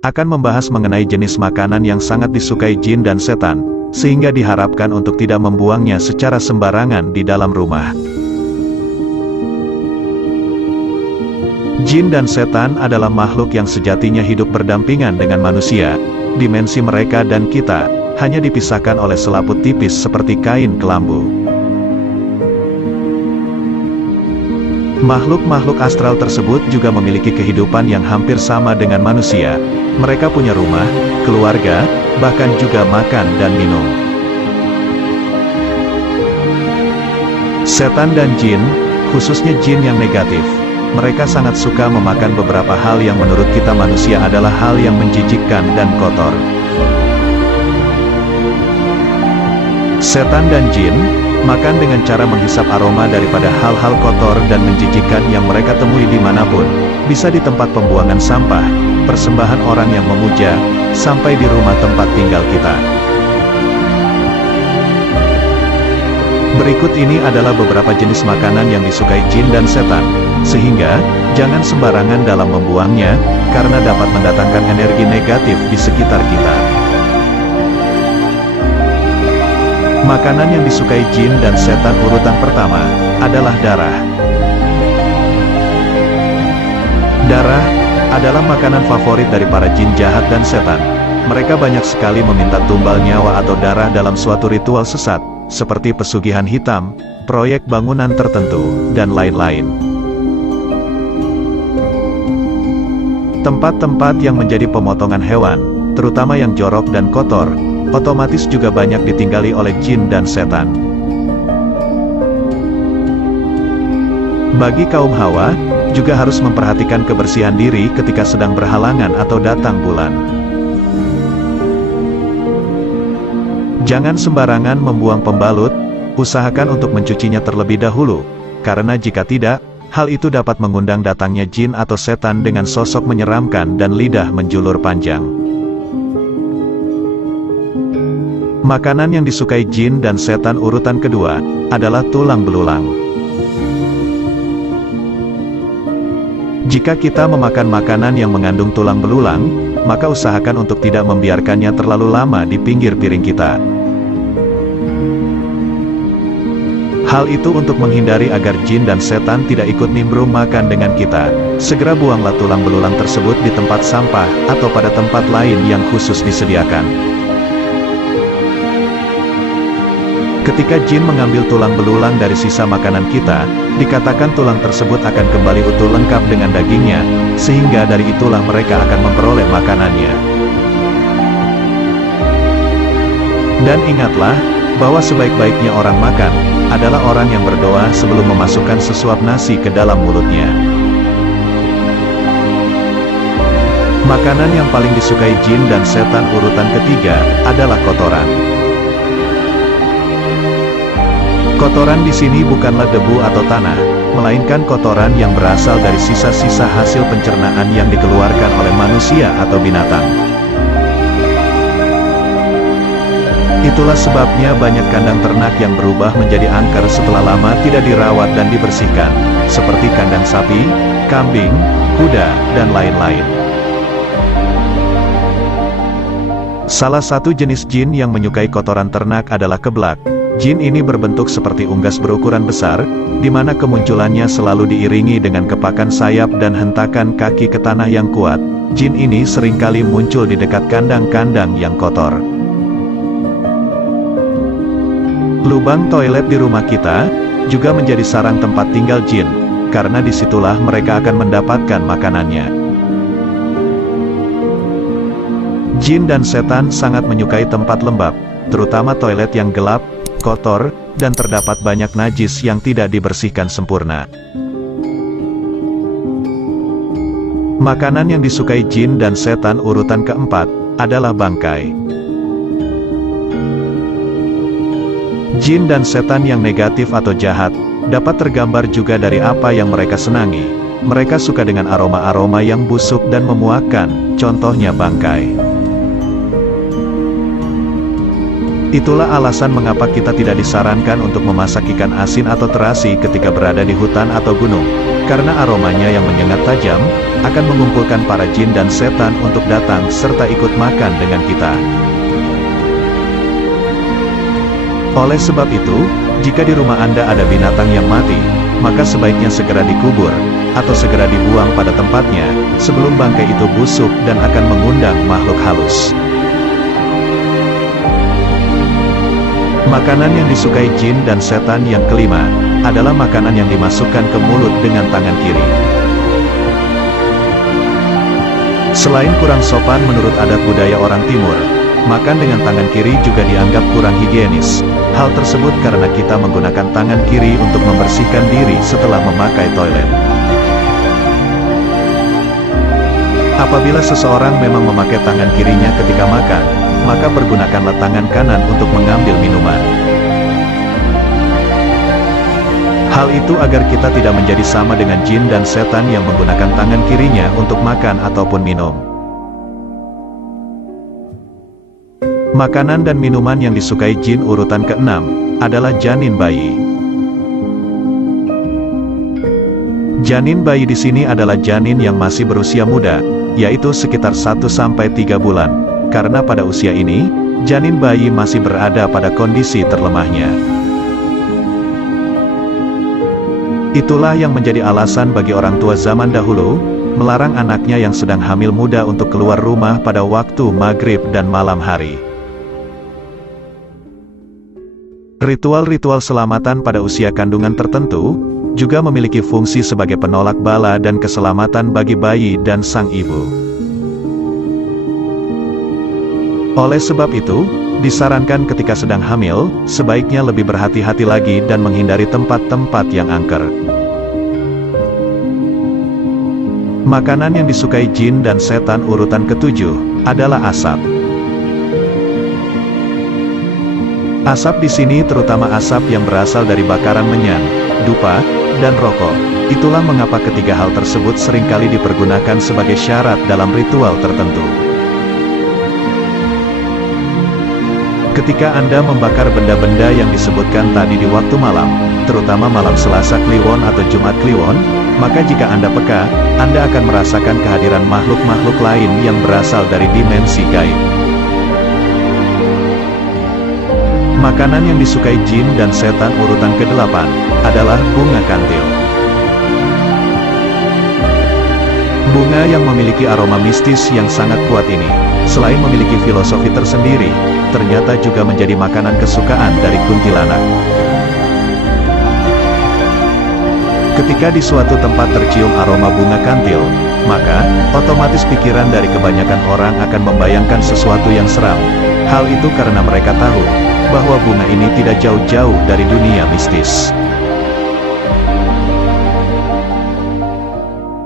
akan membahas mengenai jenis makanan yang sangat disukai jin dan setan, sehingga diharapkan untuk tidak membuangnya secara sembarangan di dalam rumah. Jin dan setan adalah makhluk yang sejatinya hidup berdampingan dengan manusia. Dimensi mereka dan kita hanya dipisahkan oleh selaput tipis seperti kain kelambu. Makhluk-makhluk astral tersebut juga memiliki kehidupan yang hampir sama dengan manusia. Mereka punya rumah, keluarga, bahkan juga makan dan minum. Setan dan jin, khususnya jin yang negatif, mereka sangat suka memakan beberapa hal yang menurut kita manusia adalah hal yang menjijikkan dan kotor. Setan dan jin makan dengan cara menghisap aroma daripada hal-hal kotor dan menjijikkan yang mereka temui dimanapun, bisa di tempat pembuangan sampah, persembahan orang yang memuja, sampai di rumah tempat tinggal kita. Berikut ini adalah beberapa jenis makanan yang disukai jin dan setan, sehingga jangan sembarangan dalam membuangnya, karena dapat mendatangkan energi negatif di sekitar kita. Makanan yang disukai jin dan setan urutan pertama adalah darah. Darah adalah makanan favorit dari para jin jahat dan setan. Mereka banyak sekali meminta tumbal nyawa atau darah dalam suatu ritual sesat, seperti pesugihan hitam, proyek bangunan tertentu, dan lain-lain. Tempat-tempat yang menjadi pemotongan hewan, terutama yang jorok dan kotor, otomatis juga banyak ditinggali oleh jin dan setan. Bagi kaum Hawa, juga harus memperhatikan kebersihan diri ketika sedang berhalangan atau datang bulan. Jangan sembarangan membuang pembalut, usahakan untuk mencucinya terlebih dahulu, karena jika tidak, hal itu dapat mengundang datangnya jin atau setan dengan sosok menyeramkan dan lidah menjulur panjang. Makanan yang disukai jin dan setan urutan kedua adalah tulang belulang. Jika kita memakan makanan yang mengandung tulang belulang, maka usahakan untuk tidak membiarkannya terlalu lama di pinggir piring kita. Hal itu untuk menghindari agar jin dan setan tidak ikut nimbrung makan dengan kita. Segera buanglah tulang belulang tersebut di tempat sampah atau pada tempat lain yang khusus disediakan. Ketika jin mengambil tulang belulang dari sisa makanan kita, dikatakan tulang tersebut akan kembali utuh lengkap dengan dagingnya, sehingga dari itulah mereka akan memperoleh makanannya. Dan ingatlah, bahwa sebaik-baiknya orang makan, adalah orang yang berdoa sebelum memasukkan sesuap nasi ke dalam mulutnya. Makanan yang paling disukai jin dan setan urutan ketiga, adalah kotoran. Kotoran di sini bukanlah debu atau tanah, melainkan kotoran yang berasal dari sisa-sisa hasil pencernaan yang dikeluarkan oleh manusia atau binatang. Itulah sebabnya banyak kandang ternak yang berubah menjadi angker setelah lama tidak dirawat dan dibersihkan, seperti kandang sapi, kambing, kuda, dan lain-lain. Salah satu jenis jin yang menyukai kotoran ternak adalah keblak. Jin ini berbentuk seperti unggas berukuran besar, di mana kemunculannya selalu diiringi dengan kepakan sayap dan hentakan kaki ke tanah yang kuat. Jin ini seringkali muncul di dekat kandang-kandang yang kotor. Lubang toilet di rumah kita juga menjadi sarang tempat tinggal jin, karena disitulah mereka akan mendapatkan makanannya. Jin dan setan sangat menyukai tempat lembab, terutama toilet yang gelap, kotor, dan terdapat banyak najis yang tidak dibersihkan sempurna. Makanan yang disukai jin dan setan urutan keempat adalah bangkai. Jin dan setan yang negatif atau jahat dapat tergambar juga dari apa yang mereka senangi. Mereka suka dengan aroma-aroma yang busuk dan memuakkan, contohnya bangkai. Itulah alasan mengapa kita tidak disarankan untuk memasak ikan asin atau terasi ketika berada di hutan atau gunung, Karena aromanya yang menyengat tajam, akan mengumpulkan para jin dan setan untuk datang serta ikut makan dengan kita. Oleh sebab itu, jika di rumah Anda ada binatang yang mati, maka sebaiknya segera dikubur, atau segera dibuang pada tempatnya, sebelum bangkai itu busuk dan akan mengundang makhluk halus. Makanan yang disukai jin dan setan yang kelima, adalah makanan yang dimasukkan ke mulut dengan tangan kiri. Selain kurang sopan menurut adat budaya orang Timur, makan dengan tangan kiri juga dianggap kurang higienis. Hal tersebut karena kita menggunakan tangan kiri untuk membersihkan diri setelah memakai toilet. Apabila seseorang memang memakai tangan kirinya ketika makan, maka pergunakanlah tangan kanan untuk mengambil minuman. Hal itu agar kita tidak menjadi sama dengan jin dan setan yang menggunakan tangan kirinya untuk makan ataupun minum. Makanan dan minuman yang disukai jin urutan ke-6 adalah janin bayi. Janin bayi di sini adalah janin yang masih berusia muda, yaitu sekitar 1-3 bulan. Karena pada usia ini, janin bayi masih berada pada kondisi terlemahnya. Itulah yang menjadi alasan bagi orang tua zaman dahulu, melarang anaknya yang sedang hamil muda untuk keluar rumah pada waktu maghrib dan malam hari. Ritual-ritual selamatan pada usia kandungan tertentu, juga memiliki fungsi sebagai penolak bala dan keselamatan bagi bayi dan sang ibu. Oleh sebab itu, disarankan ketika sedang hamil, sebaiknya lebih berhati-hati lagi dan menghindari tempat-tempat yang angker. Makanan yang disukai jin dan setan urutan ke-7 adalah asap. Asap di sini terutama asap yang berasal dari bakaran menyan, dupa, dan rokok. Itulah mengapa ketiga hal tersebut seringkali dipergunakan sebagai syarat dalam ritual tertentu. Ketika Anda membakar benda-benda yang disebutkan tadi di waktu malam, terutama malam Selasa Kliwon atau Jumat Kliwon, maka jika Anda peka, Anda akan merasakan kehadiran makhluk-makhluk lain yang berasal dari dimensi gaib. Makanan yang disukai jin dan setan urutan ke-8 adalah bunga kantil. Bunga yang memiliki aroma mistis yang sangat kuat ini, selain memiliki filosofi tersendiri, ternyata juga menjadi makanan kesukaan dari kuntilanak. Ketika di suatu tempat tercium aroma bunga kantil, maka otomatis pikiran dari kebanyakan orang akan membayangkan sesuatu yang seram. Hal itu karena mereka tahu bahwa bunga ini tidak jauh-jauh dari dunia mistis.